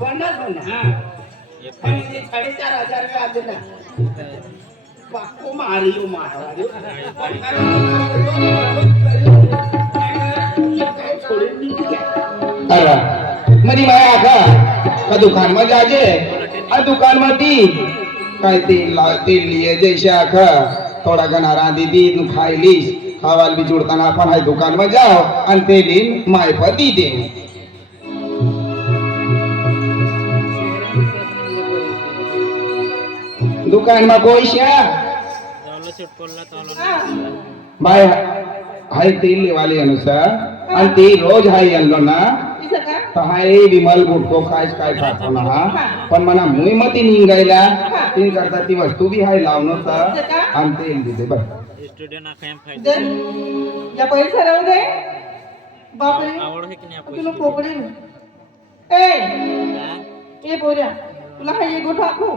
पन्नास आणि ते 4,500 रुपये आले ना बाको मारियो मारवाडी अरे मनी माया का दुकान में जाजे आ दुकान में दी काय तेल लिए जैसा का थोड़ा घना रांधी दी तू खाई लीस खावाल भी जुड़ताना अपन है दुकान में जाओ आणि तेलीन माय पर दी दे दुकान में कोई शा बाय हाय तेल वाले अनुसार आणि ते रोज हाय आणलो ना तर हाय विमल गुटको खायच काय खातो ना पण मना मुई मती निघायला तीन करता ती वस्तू बी हाय लावणं तर आणि तेल दिले बस या पैसा राहू दे बापरे तुला पोकडी ए बोऱ्या तुला हा ये गोठा खू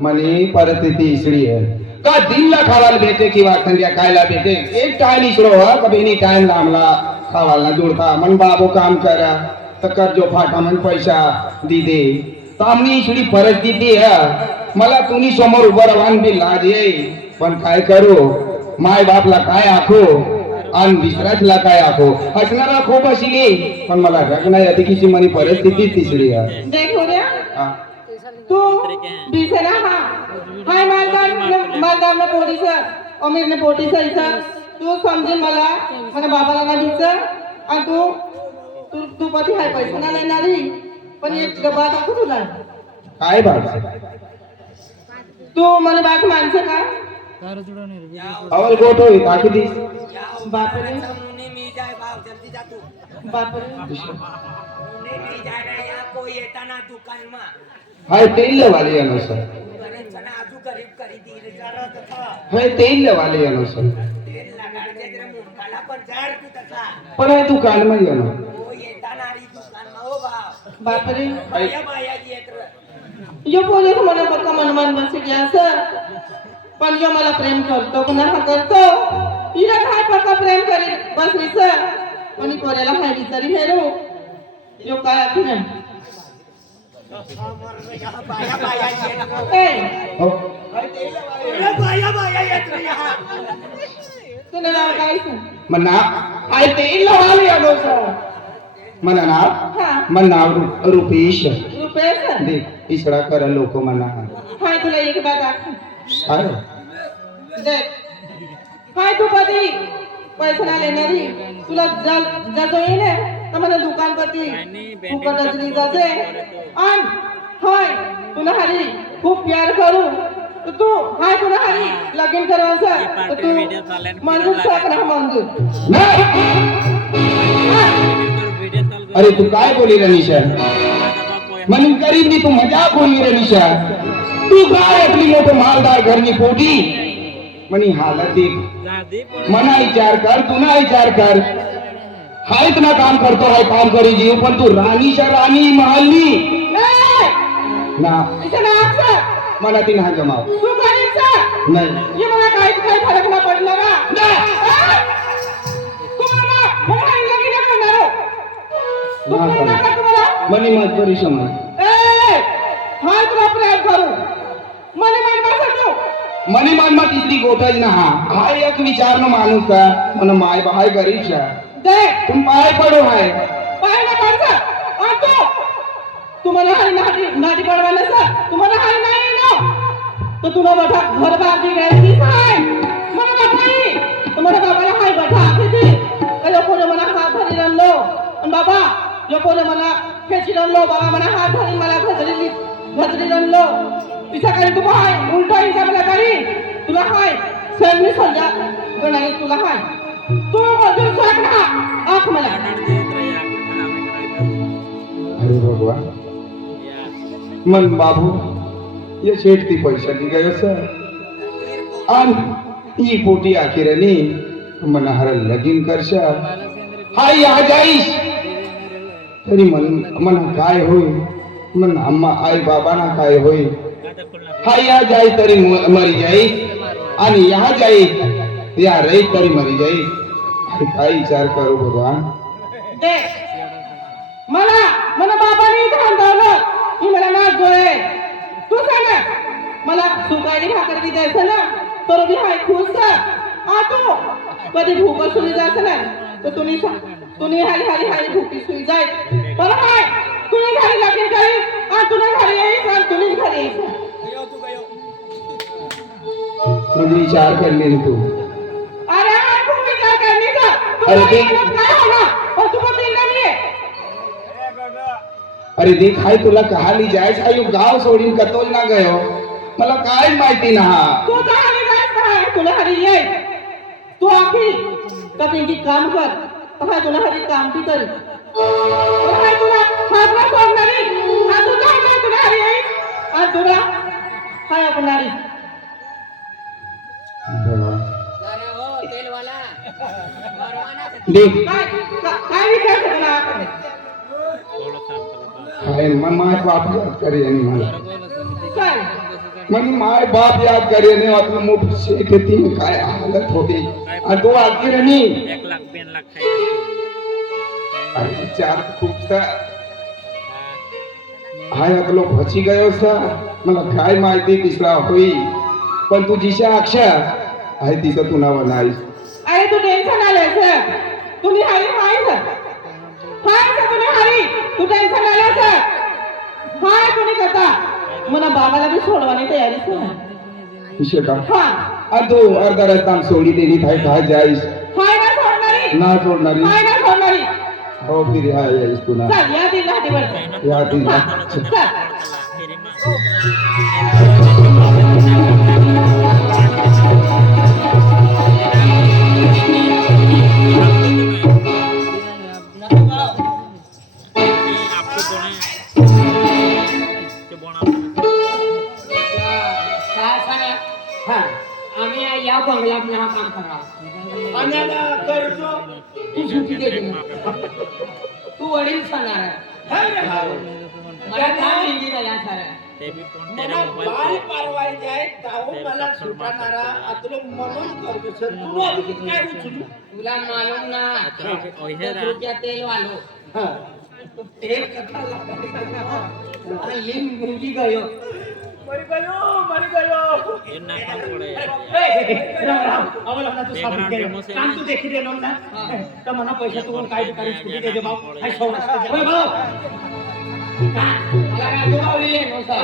मनी परिस्थिती इसलिए है का दिन ला खावाल भेटे किंवा संध्याकाळला भेटे एक टाइम इसरो है कभी एनी टाइम लामला खावाला जुड़ता मन बाबो काम करा तकर जो फाटा मन पैसा दी दे तामनी इसली परिस्थिती है मला तुनी समोर उभं राहून बी लाज येई पण काय करू माय बापला काय आखो आणि विसराचला काय आखो हसणारा खूप हसली पण मला रग नाही अति किसी मनी परिस्थिती तिसरी है देख हो रे तू बिसरा हाय मालदार ने पोरीस अमीर ने पोटीस इसा तू समजे मला મને बाबाला ना दिस आणि तू पती हाय पैसा ना लेणारी पण एक बात आखू तुला काय बात तू मला बात मानसे का अवल गोठो ताकि दी बापरे मी जाय भाव जल्दी जा तू बापरे मी जाय ना या कोई येता ना दुकान में हाय तेल वाले अनुसार अरे चना आजू गरीब करी दी रे जरा तथा हाय तेल वाले अनुसार तेल लगाड़ दे तेरे मुंडकाला पर झाड़ तू तथा पण आहे दुकान में येनो वो येता ना री दुकान में हो भाव बापरे बाया बाया जी येत यो पोलीस मला पक्का मनमान बस गया सर पण यो मला प्रेम करतो पुन्हा हा करतो हिला काय पक्का प्रेम करी बसली सर पण पोऱ्याला काय विचारी हेरू यो काय आखी ना बाया बाया येत ए हो अरे बाया बाया येत रे यहाँ तुला नाव काय सांग मना हाय तेल वाले अनुसार मना नाव हा मन नाव रुपेश रुपेश देख इसरा कर लोक मना हाय तुला एक बात आख काय देख हाय तू कधी पैसा ना लेणारी तुला जातो येणे तर मला दुकान पती फुकटच जाते आणि हाय तुला हरी खूप प्यार करू तर तू हाय तुला हरी लगीन करायचं तर तू मंजूर साक ना मंजूर अरे तू काय बोली रे निशा मन करीब मी तू मजाक बोली रे निशा तू काय आपली मोठं मालदार घरनी पोटी मनी हालत देख मना विचार कर तू ना विचार कर हाय इतना काम करतो हाय काम करी जीव पण तू राणीच्या राणी महल्ली ना इथं ना आखसा मला ती ना जमाव तू काहीचा नाही ये मला काय फरक ना पडला ना तू मला मला लगीन करणार तू ना करणार का कर तुम्हाला मनी मत करी समज हाय तुला प्रेम करू मला मान बसतो मनी मान मत इतली गोठज ना हा एक विचार न माणूस का मन माय बाय गरीब शा देख तुम पाय पडो हाय पाहिलं माणसं आणि तुम्हाला हाय नाटी पडवायला सर तुम्हाला हाय नाही ना तर तुला बठा घर बाकी घ्यायची हाय मला बापाई तुम्हाला बाबाला हाय बठा किती लोकोने मला हात धरी आणलो आणि बाबा लोकोने मला खेची आणलो बाबा मला हात धरी मला घजरी आणलो पिसा काही तू हाय उलटा हिचा मला करी तुला हाय सैनी सजा गणाई तुला हाय तू मजूर साक ना आख मला अरे भगवान मन बाबू ये शेठती पैसा दी गयो सर आणि ही पोटी आखिरनी मन हर लगीन करशा हाय या जाईस तरी मन काय होई मन अम्मा आई बाबा ना काय होई हाय या जाई तरी मरी जाई आणि या जाई या रही तरी मरी जाई काय विचार करू भगवान देख मला बाबांनी थांबवलं की मला नाच जोळे तू सांग मला सुकाळी भाकर बी द्यायचं ना तर बी हाय खुश तू कधी भूक सुई जायचं ना तर तुम्ही हारी हारी हारी भूकी सुई जाय बरं काय तुम्ही घरी लागेल घरी आणि तुला घरी येईस आणि तुम्ही घरी येईस मुझे विचार करने दे तू अरे तू विचार करने का अरे ते काय होगा और तू पण दिल नाही अरे देख हाय तुला कहा ली जायच आयु गाव सोडून कतोच ना गयो मला काय माहिती ना तू कहाणी काय तुला हरी ये तू आखी कभी की काम कर काय तुला हरी काम भी कर काय तुला हातला सोडणारी आ तू काय तुला हरी ये आ तुला काय आपणारी अरे हो तेलवाला परवाना देख काय विचार केला हाय माय बाप याद करे आणि मला काय मन माय बाप याद करे ने आपलं मोठ शेठ ती काय हालत होती आणि तो आखिर आणि 1 लाख 2 लाख खायला अरे चार खूप सा हाय आपलो फसी गयो सा मला काय माहिती तिसरा होई पण तू जिशा अक्षा आहे तिचं तू नाव नाहीस अरे तू टेन्शन आले सर तुम्ही हरी हाय सर तुम्ही हरी तू टेन्शन आले सर हाय तुम्ही कथा मला बाबाला भी सोडवानी तयारी सर विषय का हा अदो अर्धा रस्ता सोडी देली थाय काय जाईस हाय ना सोडणारी ना सोडणारी हाय ना सोडणारी हो फिर हाय याईस पुन्हा चल या दिन लाटे वर या दिला काय सांगा हा आम्ही या बंगल्यात ना काम करावं आम्ही आता करतो तू सुट्टी दे तू वडील सांगणार आहे मला काय इंजिन आहे या साऱ्या मला बाल पारवायचे आहे ताऊ मला सुटाणारा आतलं म्हणून करतो सर तू आधी काय उचलू तुला मालूम ना रुपया तेल वालो तेल कथा अरे लिंग मुंगी गयो मरी गयो आम्हाला तू साबित केलं काम तू देखी देणार ना तर मला पैसा तू काय काही सुट्टी दे भाऊ काय सोडा मला काय तू आवली नोसा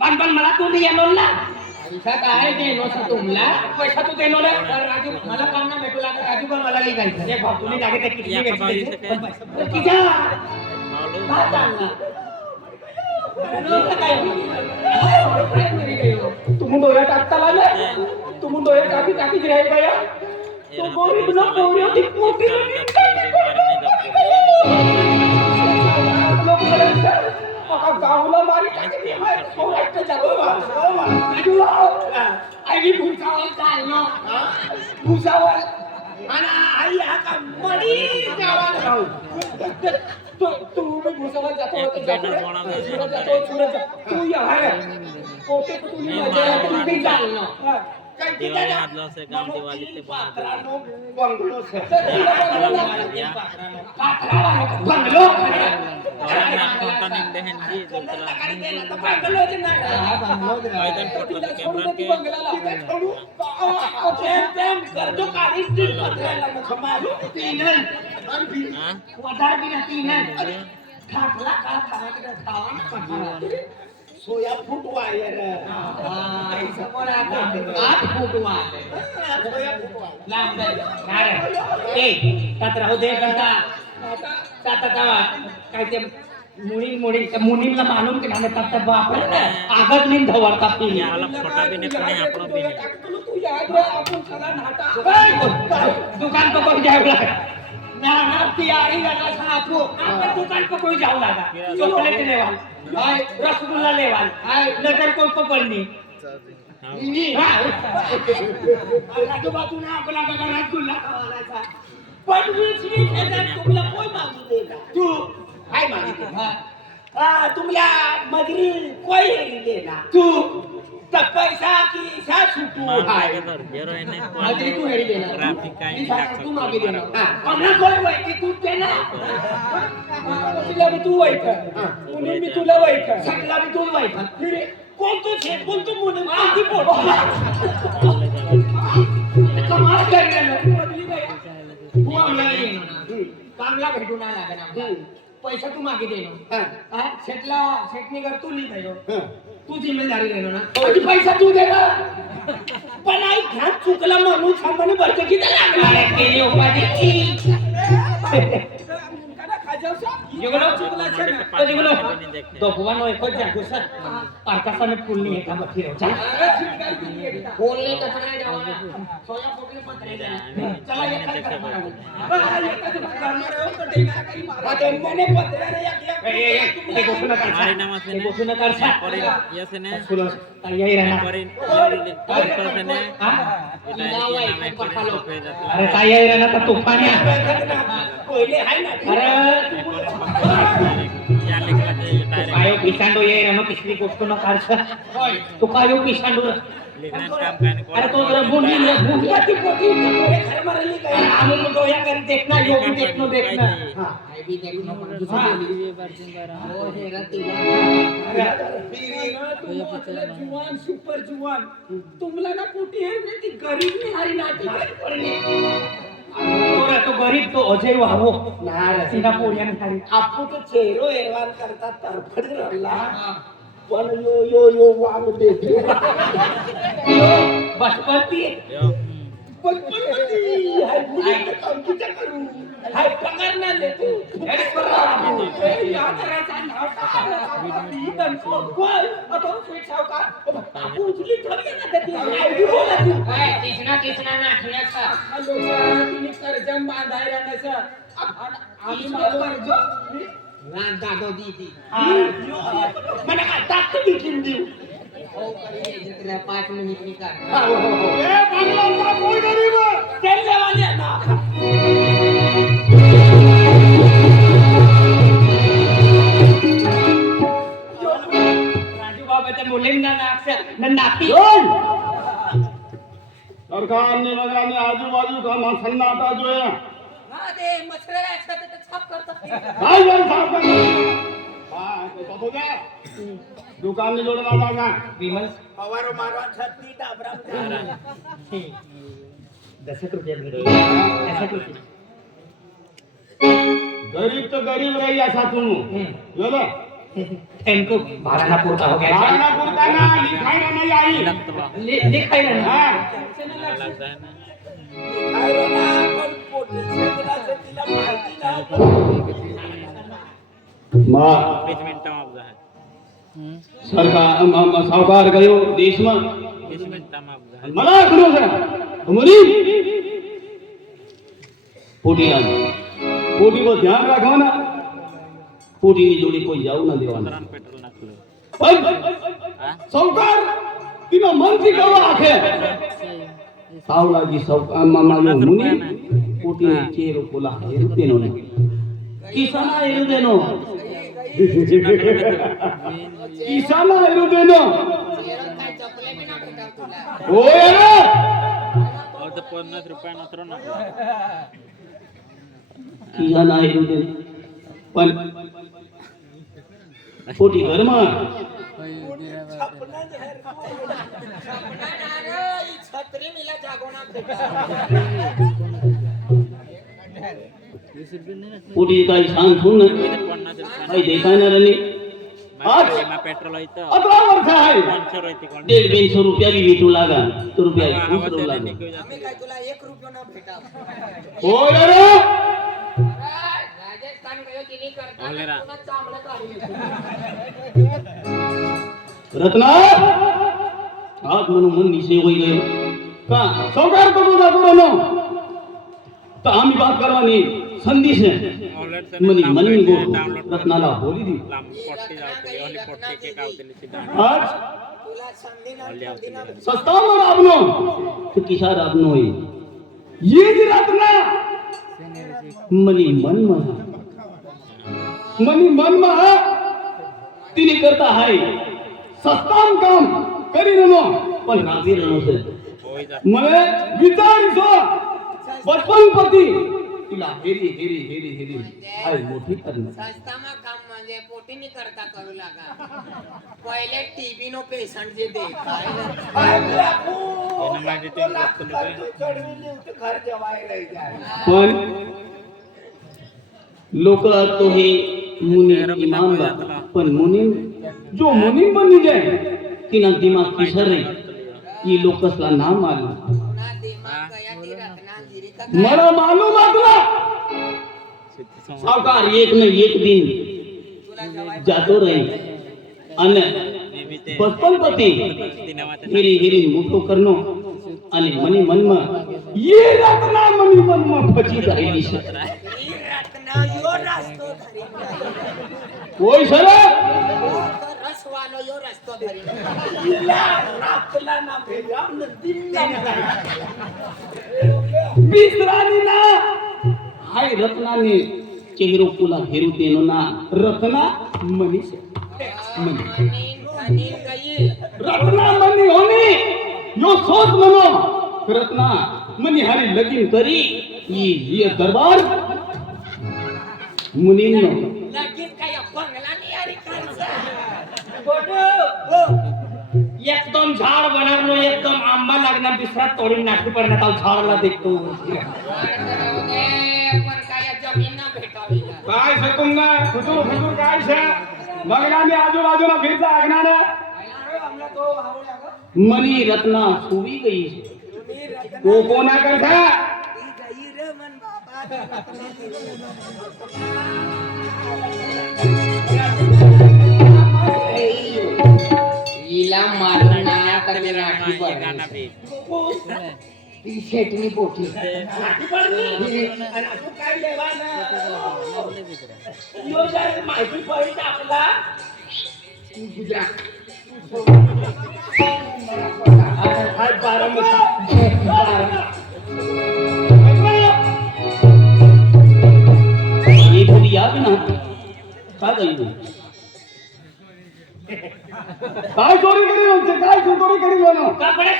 पण मला तू येणार ना पैसा काय दे नोसा तुमला पैसा तू देणार ना तर राजू मला काम ना भेटू लागत राजू पण मला लिहायचं एक भाऊ तुम्ही जागे ते किती एका घ्यायचे किती काय चालला तुम्ही डोळ्या टाकता लागला तुम्ही डोळ्या टाकी टाकी राहील बाया तो गोरी तुला पोरी होती मोठी गावला मारी टाकली सौराष्ट्र जातो आई भुसावळ चाललो भुसावळ आणि आई हा का मडी गावाला तुम्ही भुसावळ जातो तू या पोटे तुम्ही तुम्ही चाललो दिवाळी ते बंगलो बंगलो सोया फूट वायर समोर आता 8 फूट वाट लांब जाय त्यात राहू दे करता काय ते मुनीला मालूम केला ना त्यात बाप आगत नीन धवळतात ती याला फोटा भी नहीं पड़े आपलो भी दुकान पर कोई जाएगा ना ती आई लगा सापो आपण दुकान पर कोई जाऊ लगा चॉकलेट लेवाल हाय रसगुल्ला लेवाल हाय नजर को पकड़नी राजू बाबू ने आपला का रसगुल्ला खावायचा पण वीसनी खेळात तुम्हाला कोण मागू देगा तू काय मागितलं तुमला मजरी कोई देना तू तर पैसा की सा सुटू हाय मजरी तू हेडी देणार ट्रैफिक का मी सांग तू मागे देणार हमरा कोई वय की तू देना तुला बी तू वाईट मुली मी तुला वाईट सगळा बी तू वाईट फिरे कोणतो छे कोणतो मुली माहिती पोट कमाल करेल तू आम्हाला येणं ना कामला भेटून नाही लागणार पैसा तू मागे देणं शेटनी कर तू नाही देणं तू जिम्मेदारी देणं ना आणि पैसा तू दे ना पण आई घ्या चुकला म्हणून सामान्य भरते किती लागणार केली उपाधी जेवढा चुकला छे ना भगवान एकच जागो सर आकाशाने फुलनी एका फिरवचा बोलले कसं नाही देवाना सोया फोटले पत्रे चला आता मने पत्राने एक गोष्ट नका अरे काय आहे रे ना तर तुफान पहिले आहे ना अरे कायो पिसांडो ये रे ना पिछली गोष्ट न काढ तू कायो पिसांडो अरे तो जरा बोंडी ती पोटी घर मारली काय आम्ही डोया कर देखना यो भी देखना हां आई भी देखना पण दुसरी हो हे रतीला जुवान सुपर जुवान तुमला ना पोटी है ना ती गरीब नहीं हारी नाटी तो गरीब तो अजय वाहो ना सीना पोरियान खाली आपू तो चेहरो एरवान करता तरफड रला पण यो वांग देते बचपनती बचपनती हाय मुली काम किती करू हाय पगार ना ले तू याद राहता नाव ती दन कोण आता स्वीट सावकार आपू उचली ठरली ना त्याची आयडी बोला तू कृष्णा नाठण्याचा लोक तिने कर्ज बांधाय राहण्याचं आम्ही कर्ज रान दादो दीदी मला काय टाकतो विकीन देऊ हो करे जितल्या 5 मिनिट निकाल ए बांगला कोण गरीब तेल वाले ना राजू बाबाच्या मुलींना ना नाती सरकार ने लगाने आजू बाजू का सन्नाटा जो है हां ते मच्छर असतात ते छाप करतात भाई भाई साहब हां तो हो गया दुकान में जोड़ना जाना विमल हवारो मारवा छत्ती डाबरा 10 रुपये भेटे 10 रुपये गरीब तो गरीब रही ऐसा तुम यो लो थैंक यू महाराणा पुरता हो गया खाना पुरता ना लिखाई ना नहीं आई लिखाई ना हां आयरो ना पण पोटी छेदला से तिला माहिती ना मां सरकार सावकार गयो देश में मला करो सर मुनी पोटीला पोटी को ध्यान रखो ना पोटी ની જોડી કોઈ જાવ ના દેવાના સાવકાર તીનો મન થી કવા આખે સાવલાજી સાવકાર મામા યો મુની પોટી ને ચેરો કોલા હેરુ તેનો ને કિસાના હેરુ દેનો કિસાના હેરુ દેનો ઓય રે કિસાના હેરુ દેનો पण पोटी घरमा छत्री मिला जागोना पोटी काही सांग सुन काही देखाय ना रनी आज पेट्रोल 18 वर्ष आहे 150 रुपया भी भेटू लागा तो रुपया दुसरो लागा आम्ही काय तुला 1 रुपया न भेटा होय रे राजस्थान गयो तिनी करता तुला चांगलं काढून रत्ना आज म्हणून मन निशे होई गयो का सरकार को बोला करो नो तो आम्ही बात करवानी संदेश है मनी मनी को रत्नाला बोली दी आज तुला संधी ना सस्ता में आपनो तो किसा आपनो होई ये जी रत्ना मनी मन में तिने करता है सस्ता काम करी रनो पण राजी रनो से मने विचार सो बचपन पति तुला हेरी हेरी हेरी हेरी आई मोठी करणार सस्तामा काम म्हणजे पोटीनी करता करू लागा पहिले टीबी नो पेशंट जे देखाय अरे बापू, तो लाख खर्च चढविली होती घर जेवायला जाय. पण लोक तो हे मुनी ईमान बा पण मुनी जो मुनी बनी जाए तिना दिमाग की सर ये लोकसला नाम मालूम ना दिमाग गया ती रत्नागिरी का मला मालूम आपला सावकार एक न एक दिन जातो रहे अन बचपन पति हिरी हिरी मुठो करनो आणि मनी मनमा ये रत्ना मनी मनमा फची राहिली છે ई रत्ना यो रस्तो धरी કોઈ સર रस वालो यो रस्तो धरी तिला रातला ना भेजा न दिनला बिसरानी ना हाय रत्नाने चेहरो पुला घेरू देनो ना रत्ना मनी से मनी आणि गई रत्ना मनी होनी यो सोच मनो रत्ना मनी हारी लगीन करी ये दरबार मुनीनो लगीन काय बंगला नाही अरे करसा एकदम झाड बनवलो एकदम आंबा लागणार दुसरा तोडून नाटू पडण्यात आला झाडाला देखतो पण काय जमीन ना भेटावी काय सकून ना फुटूर फुटूर काय છે બગડાની આજુબાજુનો ફીરતા આગનાને मनी रत्ना सुवी गई છે કો કોના કરતા गई रे मन बाबा हिला मारणार तर राखी गाना पडली पे ती शेटनी पोटी राखी पडली आणि आपण काय देवाना यो जर माहिती पडली आपला गुजरात हाय बारामती ये बोली याद ना का गई काय चोरी કરી રહ્યો છે काय ચોરી કરી લેવાનો कपडे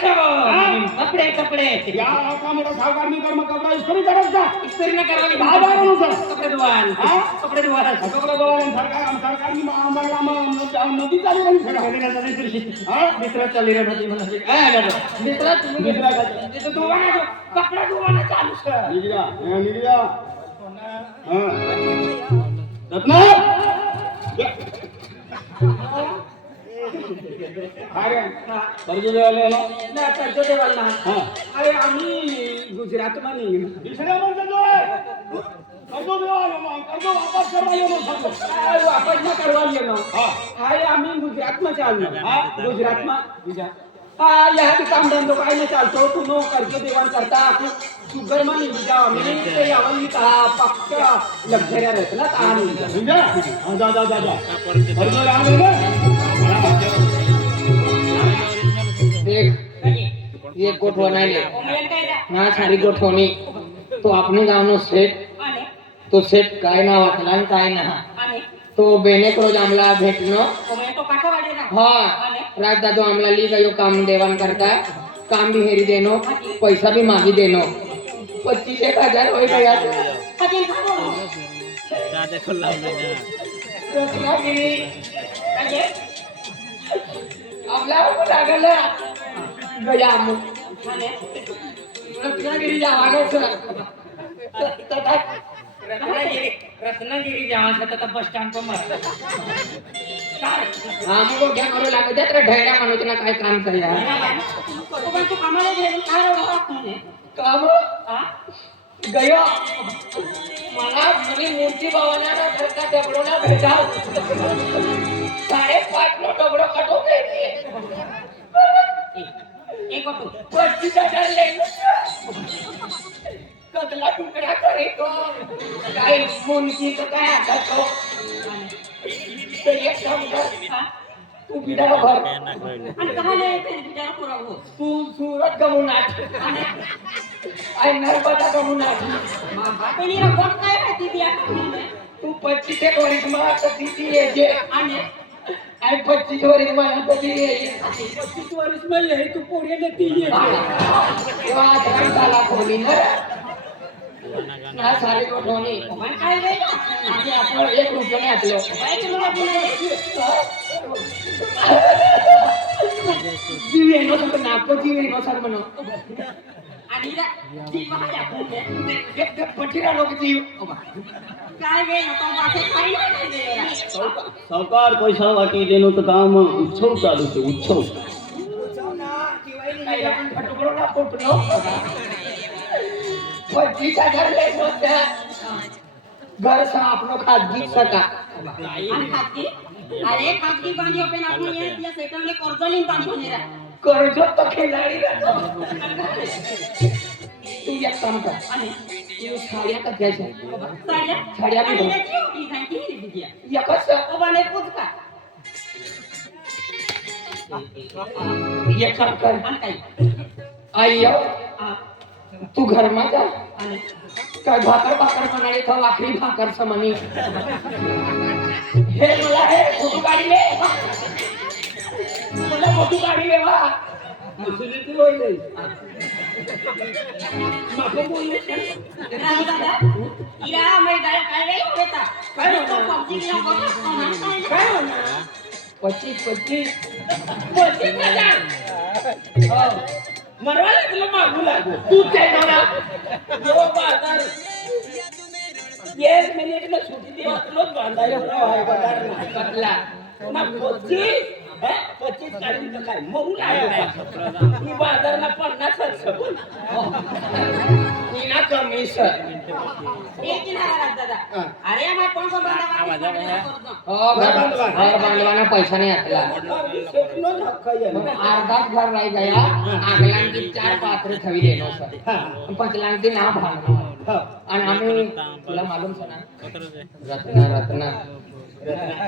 कपडे कपडे या आका मोठा सावकारनी कर्म कपडा इस्त्री करत जा इस्त्री न करवाली बाजाराનું છે कपडे धुवान હા? कपडे धुवान કપડા ધોવાના સરકારની આંબાલામાં નદી ચાલી રહી છે હા मित्र चालली रे भाजी मला मित्र तुम्ही मित्रा का? तिथे धुवाना कपडे धुवाना चालू છે निघजा हा रत्ना अरे कर्ज देवाले ना ना कर्ज देवाल ना हा अरे आम्ही गुजरात मध्ये दुसऱ्या म्हणजे जो आहे कर्ज देवाले मग कर्ज वापस करवाले मग सगळं वापस ना करवा लेनो हा अरे आम्ही गुजरात में चाललो हा गुजरात में हाँ यहाँ के काम धंधो काय में चालतो तुनो कर्ज देवान करता आपण शुगर में नहीं जाओ आम्ही ते यावं का पक्का लक्झरी रहते ना तान निघजा हा जा जा जा जा कर्ज राहले ना देख ये गोठवना है ना सारी गोठवणी तो अपने गाव नो सेट तो सेट काय नाव वाटला आणि काय ना तो बेनेक रोज आमला भेटणं हा रात दादो आमला ली गयो काम देवान करता काम भी हेरी देनो पैसा भी मागी देनो 25,000 होई गया दादा को लावलं ना रत्नागिरी आमला लागला गया रत्नागिरी जावानो तथा रत्नागिरी जावाचं तर बस स्टँड पर मरा आम्ही गोठ्या करू लागत तर ढैऱ्या म्हणून ना काय काम करूया तू कामाला गेलो काय काम गयो मला म्हणे मूर्ती भवाना करता दगडोला भेटाव 5.5 नो दगडो कटो गेली एक होतो 25,000 लेनो कदला तुकडा करे तो काय मुनकी तो काय आता तो ते एक काम कर तू बिडा भर आणि कहाले ते विचार पुराव तू सुरत गमून आठ आणि नर्मदा गमून आठ पहिली रगोट काय माहिती ती तू 25 वरीस मला तर किती येते आणि 25 वरीस मला तर ती येते 25 वर्ष में यही तू पोरे लेती है तेव्हा आता काय झाला खोली ना गाना गाना ना सारे को दोन्ही पण काय रे आम्ही आपण 1 रुपयाने आपलो काय तुला पुन्हा जीव येणं सर नाको जीव येणं सर म्हणो आणि ती बघा आपण पठीरा लोक जीव काय वे नको बाकी काही नाही सावकार पैसा वाटी देणं तर काम उत्सव चालू आहे उत्सव फटुकरोला पोटलो 25,000 लेनो त्या घर सा आपलो खाजगी सका आणि खाती अरे खाती बांधी ओपन आपण ये या सेटलने कर्ज लिन बांधी बनेरा कर्ज तो खिलाडी तू एक काम कर आणि तू साड्या का द्यायच्या साड्या साड्या आणि बी त्याची होती सांगती रे बिद्या एकच ओ बाने पुचका एक काम कर आणि काय आई यो आ तू घर मा जा आणि काय भाकर म्हणाले तर वाखरी भाकर समनी हे मला हे फोटो काढले मला फोटो काढले वा मुसलीची होईल माको बोलले राहू दादा इरा मै दाया काय रे होता काय तो पबजी ला बघा काय म्हणा 25 हो मरवाला तुला मागू लागू तू ते ना यो बाजार 1 मिनिट में सुटी दे रोज बांधायला आहे बाजार कटला ना 25 काढून तर काय मरू लागला मी बाजारला 50 सकून मीना कमी सर एक ना दादा अरे मैं कौन सा बंदा हो घर बांधवाना पैसा नाही आतला अर्धाच घर राही गया आगलांची 4 पात्र ठेवी देनो सर पचलांची ना भांडणार आणि आम्ही तुला मालूम सना रत्ना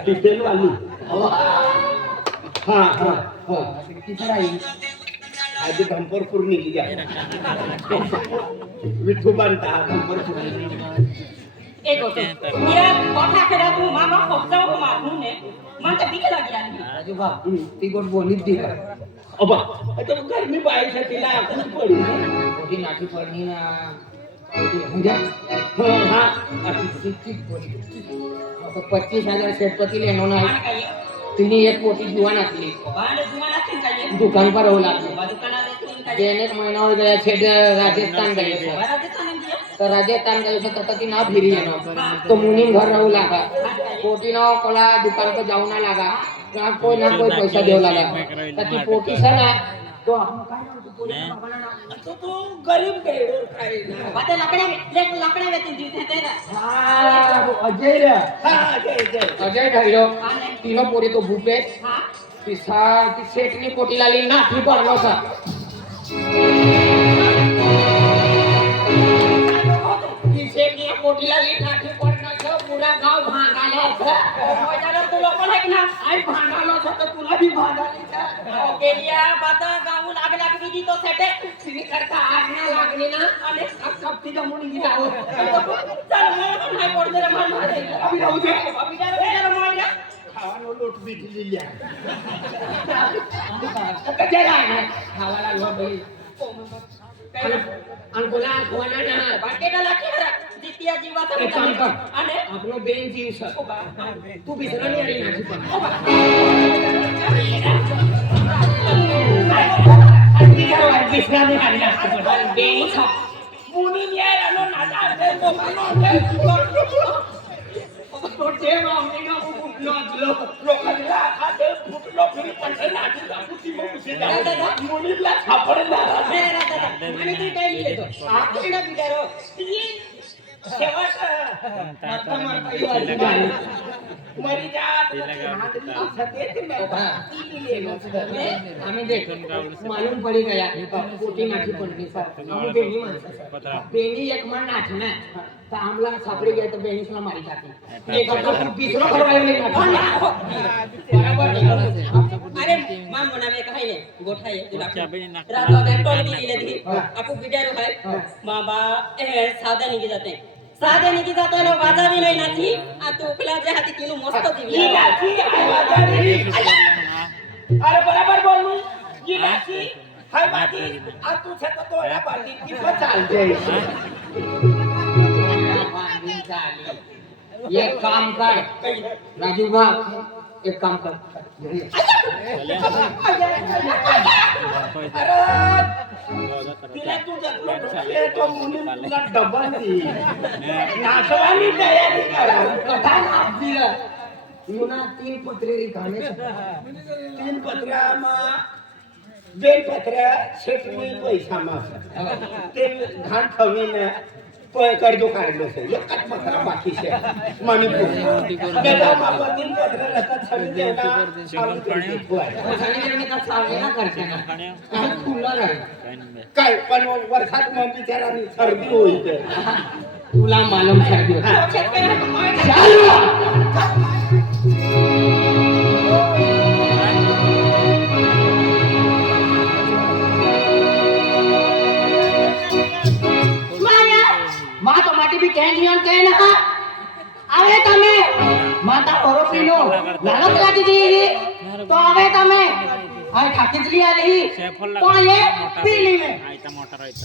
डिटेल वाली हा हा हो तिथे राहील आधी गंपरपूर निघली आहे विठोबांता गंपरपूर एक होते मेरा कथा करा तू मामा खोपजाव को मारून ने मन तो बिक लगी आनी राजू बा ती गोट बोलीत दी का अबा आता गरमी बाहेरसाठी लागून पडली मोठी नाठी पडणी ना म्हणजे हा किती बोली 25,000 शेतपती लेनो नाही काय तिने 1 कोटी जुवा नाचली बाण जुमाना थिन काय दुकान पर हो लागली दुकाना ले थिन काय देने महीना हो गया छेद राजस्थान गए थे राजस्थान में दिया तो राजस्थान गए थे तो ती ना फिरी लेनो तो मुनीम घर रहू लागा कोटी ना कोला दुकान को जाऊ ना लागा ना कोई पैसा देऊ लागा तर ती पोटी सा ना तो आपण काय म्हणतो पोटी बाबाला ना तो गरीब बेडोर काय ना बाते लकड़े वेतन दी थे हा अजय रे हा जय अजय ढाईरो तीनो पोरी तो भूपेश हां ती सेठनी पोटी लाली ना ती पडलो सा ती सेठनी पोटी लाली ना ती पडलो सा पूरा गाव भांगाला मजाला तो लोक है ना आई भांगाला सा तर तुला भी भांगाली सा गेलिया बाता गाऊ लागला की दी तो सेटे तिने करता आग ना लागली ना आणि कप ती मुनी गी जाऊ चल मैं नाही पड दे मार मार अभी राहू दे अभी जा मार ना खावानो लोट बिजलेली आहे कचरा आहे खावाला लोट आणि कोणा ना बाटे का लाकी द्वितीय जीवाचा एक काम कर आणि आपलो बेन जीव सर तू बिसरा नाही आली नाची पण बिसरा नाही आली नाची पण बेन मुनी न्याय आलो नादा ते मोबाईल तो ते मामले ना उठलो लोकांना खाते फुटलो फिरी पण नाची दाखवती मग उशी मुलीला सापडला आणि तू काय लिहिले तो आकडा बिचारो शेवट मारता मारता मरी जात आम्ही देख मालूम पड़ी गया कोटी नाठी पडली सर आम्ही बेनी माणसं बेनी एक मन नाचना तर आमला सापडी गया तर बेनीसला मारी जाते एक आपण दुसरं करवायला नाही बरोबर अरे माम बनावे कहाय ने गोठाय तुला राजा ने टोल दी ले दी आपको बिचारो है माबा सादा निघी जाते सादे निघी जातो ना वाजा भी नाही नाची आ तू उकला जे हाती किनु मस्त दिली ही नाची आहे वाजारी अरे बरोबर बोलू ही नाची हाय माझी आ तू छत तो या पार्टी की चालते एक काम कर राजू बा एक काम कर तिला तू जपलं तर तो मुली तुला डबल दे नाशवानी तयारी करा कथा नाप दिलं युना 3 पत्रे रिकामे तीन पत्रा बेल पत्रा शेटमी पैसा माग ते घाण खवीन कर्जो काढलो एकच पत्रा बाकी शे मणिपूर बेला बाबा 3 पत्रा रस्ता छडी देना सगळीकडे का सावलेला करते ना काय खुला नाही काय पण वर्षात मग बिचारानी सर्दी होईल तुला मालूम सर्दी होती માં તો માટી બી કેન જીવન કે ના આવે તમે માતા ઓરોપીનો લાલચ લાગી ગઈ તો આવે તમે આ ઠાકી જ લી આ રહી તો એ પી લી મે આયતા મોટર આયતા